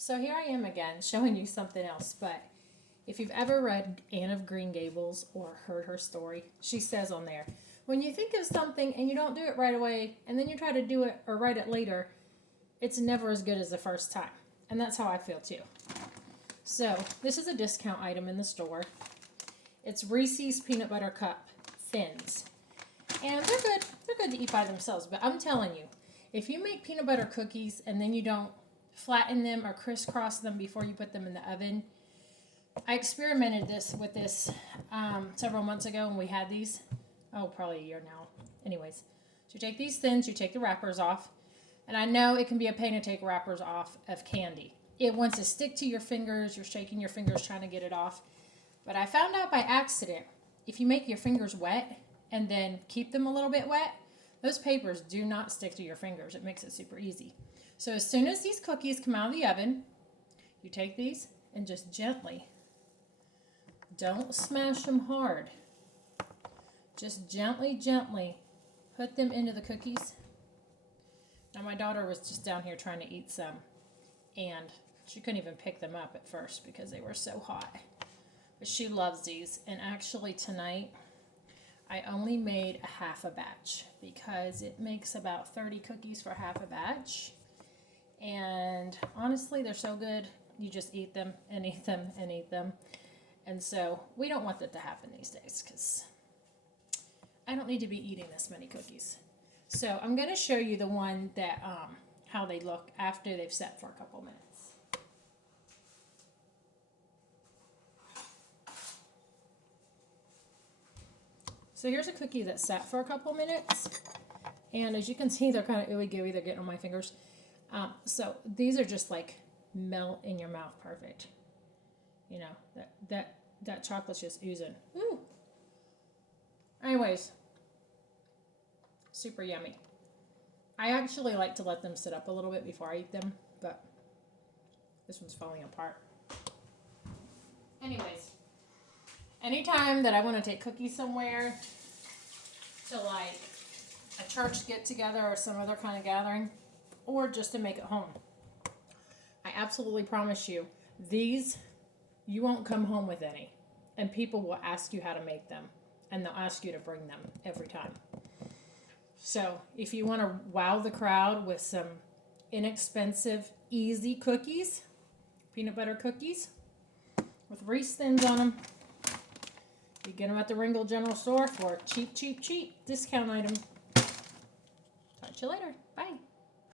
So here I am again showing you something else, but if you've ever read Anne of Green Gables or heard her story, she says on there, when you think of something and you don't do it right away and then you try to do it or write it later, it's never as good as the first time. And that's how I feel too. So this is a discount item in the store. It's Reese's Peanut Butter Cup Thins. And they're good. They're good to eat by themselves. But I'm telling you, if you make peanut butter cookies and then you don't flatten them or crisscross them before you put them in the oven. I experimented with this several months ago, and we had these, probably a year now. Anyways, so you take these thins, you take the wrappers off, and I know it can be a pain to take wrappers off of candy. It wants to stick to your fingers, you're shaking your fingers trying to get it off. But I found out by accident, if you make your fingers wet and then keep them a little bit wet, those papers do not stick to your fingers. It makes it super easy. So as soon as these cookies come out of the oven, you take these and just gently, don't smash them hard, just gently put them into the cookies. Now my daughter was just down here trying to eat some, and she couldn't even pick them up at first because they were so hot. But she loves these, and actually tonight I only made a half a batch because it makes about 30 cookies for half a batch. And honestly, they're so good. You just eat them and eat them and eat them. And so we don't want that to happen these days because I don't need to be eating this many cookies. So I'm going to show you the one that how they look after they've set for a couple minutes. So here's a cookie that sat for a couple minutes. And as you can see, they're kind of ooey gooey. They're getting on my fingers. So these are just like melt in your mouth perfect. You know, that chocolate's just oozing. Woo! Anyways, super yummy. I actually like to let them sit up a little bit before I eat them, but this one's falling apart. Anyways, anytime that I want to take cookies somewhere to like a church get together or some other kind of gathering, or just to make it home, I absolutely promise you, these, you won't come home with any. And people will ask you how to make them. And they'll ask you to bring them every time. So if you want to wow the crowd with some inexpensive, easy cookies, peanut butter cookies, with Reese Thins on them, you get them at the Ringgold General Store for a cheap discount item. Talk to you later.